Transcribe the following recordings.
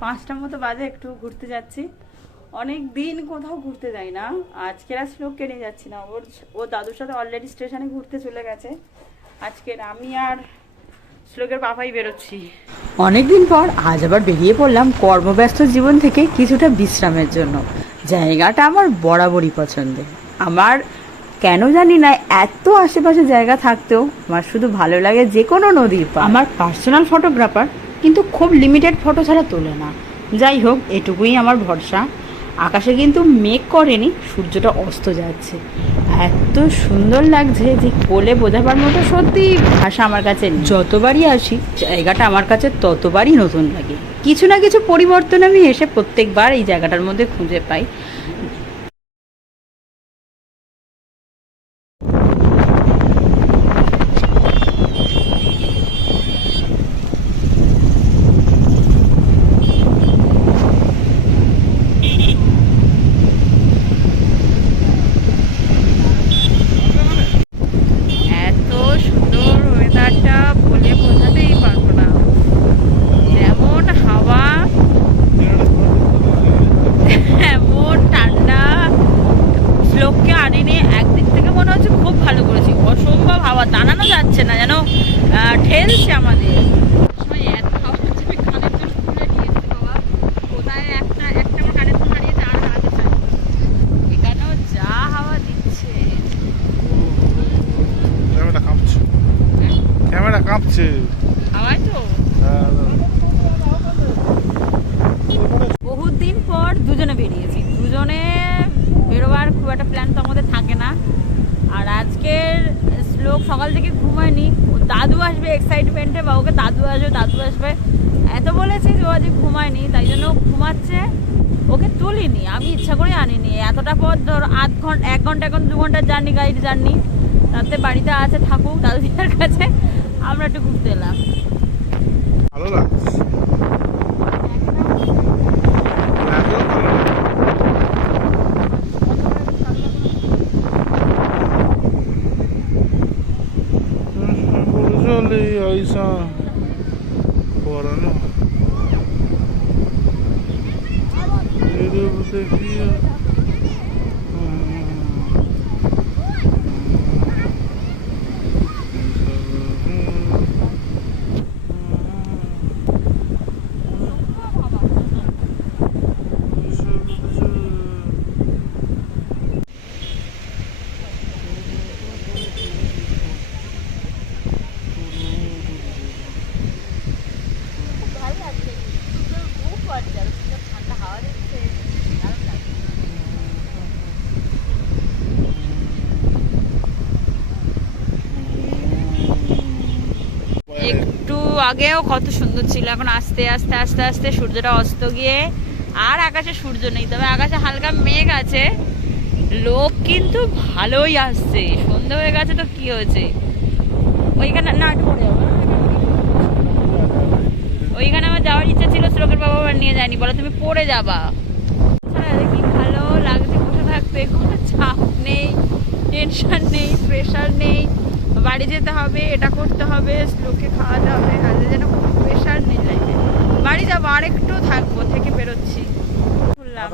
পাঁচটার মতো বাজে একটু ঘুরতে যাচ্ছি। অনেক দিন কোথাও ঘুরতে যাই না। আজকের আর শ্লোককে নিয়ে যাচ্ছি না। ওর ও দাদুর সাথে অলরেডি স্টেশনে ঘুরতে চলে গেছে। আজকের আমি আর শ্লোকের বাবাই বেরোচ্ছি। অনেকদিন পর আজ আবার বেরিয়ে পড়লাম কর্মব্যস্ত জীবন থেকে কিছুটা বিশ্রামের জন্য। জায়গাটা আমার বরাবরই পছন্দের। আমার কেন জানি না এত আশেপাশে জায়গা থাকতেও আমার শুধু ভালো লাগে যে কোনো নদীর আমার পার্সোনাল ফটোগ্রাফার কিন্তু খুব লিমিটেড ফটো ছাড়া তোলে না। যাই হোক, এটুকুই আমার ভরসা। আকাশে কিন্তু মেঘ করেনি, সূর্যটা অস্ত যাচ্ছে। এত সুন্দর লাগছে যে বলে বোঝাবার মতো সত্যি ভাষা আমার কাছে যতবারই আসি, জায়গাটা আমার কাছে ততবারই নতুন লাগে। কিছু না কিছু পরিবর্তন আমি এসে প্রত্যেকবার এই জায়গাটার মধ্যে খুঁজে পাই এত সুন্দর ওয়েদারটা বলে বোঝাতেই পারব না যেমন হাওয়া এমন ঠান্ডা শ্লোককে আনিনি একদিক থেকে মনে হচ্ছে খুব ভালো করেছি অসম্ভব হাওয়া যাচ্ছে না যেন ঠেলছে আমাদের সময় এত হাওয়া হচ্ছে আমি কানের দুল খুলে নিয়ে এসেছি বাবা কোথায় একটা একটা আমার কানের দুল হারিয়েছে আর হাতে চাই এখানেও যা হাওয়া দিচ্ছে ক্যামেরা কাঁপছে ক্যামেরা কাঁপছে হাওয়াই তো হ্যাঁ, বহুত দিন পর দুজনে বেরিয়েছি দুজনে বেরোবার খুব একটা প্ল্যান তো আমাদের থাকে না আর আজকের লোক সকাল থেকে ঘুমায়নি। ও দাদু আসবে এক্সাইটমেন্টে বা ওকে দাদু আসবে দাদু আসবে। এত বলেছি যে ও আজকে ঘুমায়নি, তাই জন্য ও ঘুমাচ্ছে। ওকে তুলিনি, আমি ইচ্ছা করে আনিনি। এতটা পর ধর আধ ঘণ্টা, এক ঘণ্টা এখন, দু ঘণ্টার জার্নি, গাড়ির জার্নি। তাতে বাড়িতে আছে ঠাকুর দাদু দিদার কাছে। আমরা একটু ঘুরতে এলাম। ভালো লাগছে। Burzoli ऐसा Corano. Ele devia. ভালো আগেও কত সুন্দর ছিল, এখন আস্তে আস্তে আস্তে আস্তে সূর্যটা অস্ত গিয়ে আর আকাশে সূর্য নেই। তবে আকাশে হালকা মেঘ আছে, লোক কিন্তু ভালোই আসছে। সন্ধে হয়ে গেছে তো কি হয়েছে? ওইখানে না যাব। ওইখানে আমার যাওয়ার ইচ্ছা ছিল, শ্লোকের বাবা আবার নিয়ে যায়নি। বলো, তুমি পড়ে যাবা। কি ভালো লাগছে বসে থাকতে কোনো চাপ নেই টেনশন নেই প্রেশার নেই। বাড়ি যেতে হবে এটা করতে হবে শ্লোকে খাওয়াতে হবে কাজে যেন কোনো প্রেশার নেই লাইফে বাড়ি যাব আর একটু থাকব থেকে বেরোচ্ছি। বললাম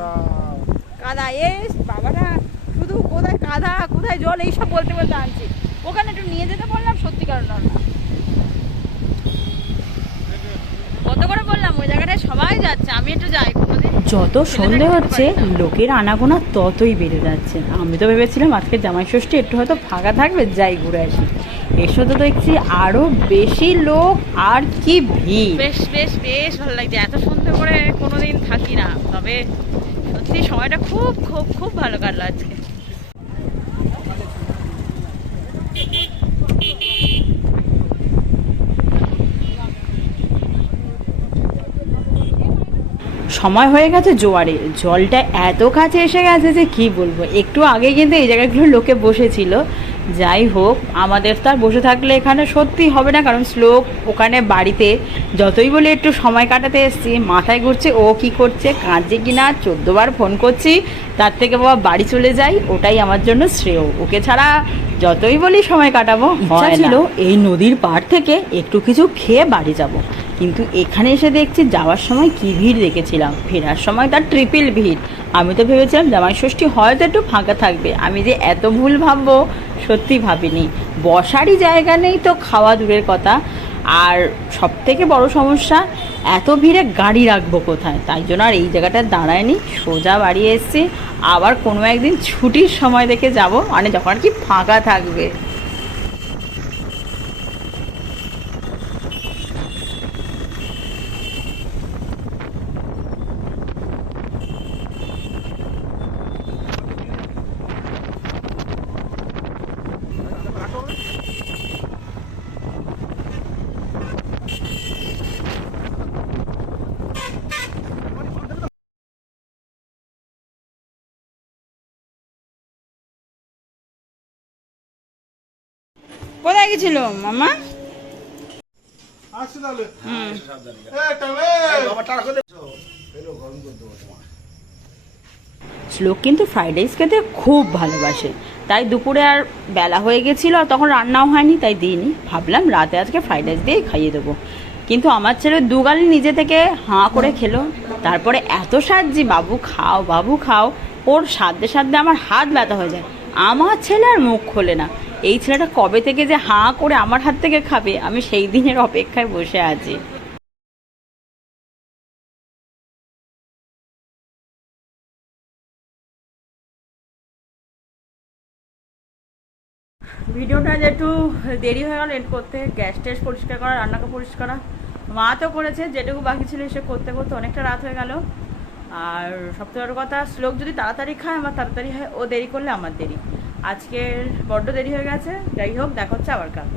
কাদা। এ বাবারা শুধু কোথায় কাদা কোথায় জল এইসব বলতে বলতে আনছি। ওখানে একটু নিয়ে যেতে বললাম সত্যিকার না কত করে বললাম ওই জায়গাটায় সবাই যাচ্ছে আমি একটু যাই। যত সন্ধে হচ্ছে, লোকের আনাগোনা ততই বেড়ে যাচ্ছে। আমি তো ভেবেছিলাম আজকে জামাই ষষ্ঠী একটু হয়তো ফাঁকা থাকবে, যাই ঘুরে আসি। এসো তো দেখছি আরও বেশি লোক, আর কি ভিড়। বেশ বেশ বেশ, ভালো লাগছে। এত সন্ধে করে কোনোদিন থাকি না, তবে সত্যি সময়টা খুব খুব খুব ভালো কাটলো আজকে। সময় হয়ে গেছে জোয়ারে। জলটা এত কাছে এসে গেছে যে কি বলব? একটু আগে কিন্তু এই জায়গাগুলো লোকে বসেছিল। যাই হোক আমাদের তো আর বসে থাকলে এখানে সত্যি হবে না কারণ শ্লোক ওখানে বাড়িতে যতই বলে একটু সময় কাটাতে এসছি মাথায় ঘুরছে ও কি করছে কাঁদছে কি না চোদ্দবার ফোন করছি তার থেকে বাবা বাড়ি চলে যাই ওটাই আমার জন্য শ্রেয়। ওকে ছাড়া যতই বলি সময় কাটাবো ইচ্ছা ছিল এই নদীর পাড় থেকে একটু কিছু খেয়ে বাড়ি যাব। কিন্তু এখানে এসে দেখছি যাওয়ার সময় কি ভিড় দেখেছিলাম। ফেরার সময় তার ট্রিপল ভিড়। আমি তো ভেবেছিলাম জামাই ষষ্ঠী হয়তো একটু ফাঁকা থাকবে। আমি যে এত ভুল ভাববো, সত্যি ভাবিনি। বসারই জায়গা নেই তো খাওয়া দূরের কথা। আর সব থেকে বড় সমস্যা, এত ভিড়ে গাড়ি রাখব কোথায়? তাই জন্য আর এই জায়গাটা দাঁড়ায়নি। সোজা বাড়ি এসেছি। আবার কোনো একদিন ছুটির সময় দেখে যাব। মানে যখন আর কি ফাঁকা থাকবে। কোথায় গেছিল মামা। শ্লোক কিন্তু ফ্রাইড রাইস খেতে খুব ভালোবাসে। তাই দুপুরে আর বেলা হয়ে গেছিল আর তখন রান্নাও হয়নি তাই দিইনি। ভাবলাম রাতে আজকে ফ্রাইড রাইস দিয়েই খাইয়ে দেবো। কিন্তু আমার ছেলে দুগালি নিজে থেকে হাঁ করে খেলো। তারপরে এত সাহায্যি বাবু খাও বাবু খাও। ওর সাধ্যে সাধ্যে আমার হাত ব্যথা হয়ে যায়। আমার ছেলে আর মুখ খোলে না। এই ছেলেটা কবে থেকে যে হাঁ করে আমার হাত থেকে খাবে, আমি সেই দিনের অপেক্ষায় বসে আছি। ভিডিওটা যে একটু দেরি হয়ে গেল করতে গ্যাস ট্যাস পরিষ্কার করা রান্নাকে পরিষ্কার করা। মা তো করেছে, যেটুকু বাকি ছিল সে করতে করতে অনেকটা রাত হয়ে গেল। আর সবথেকে বড় কথা, শ্লোক যদি তাড়াতাড়ি খায়, আমার তাড়াতাড়ি হয়, ও দেরি করলে আমার দেরি। আজকের বড্ড দেরি হয়ে গেছে। যাই হোক দেখা হচ্ছে আবার কাল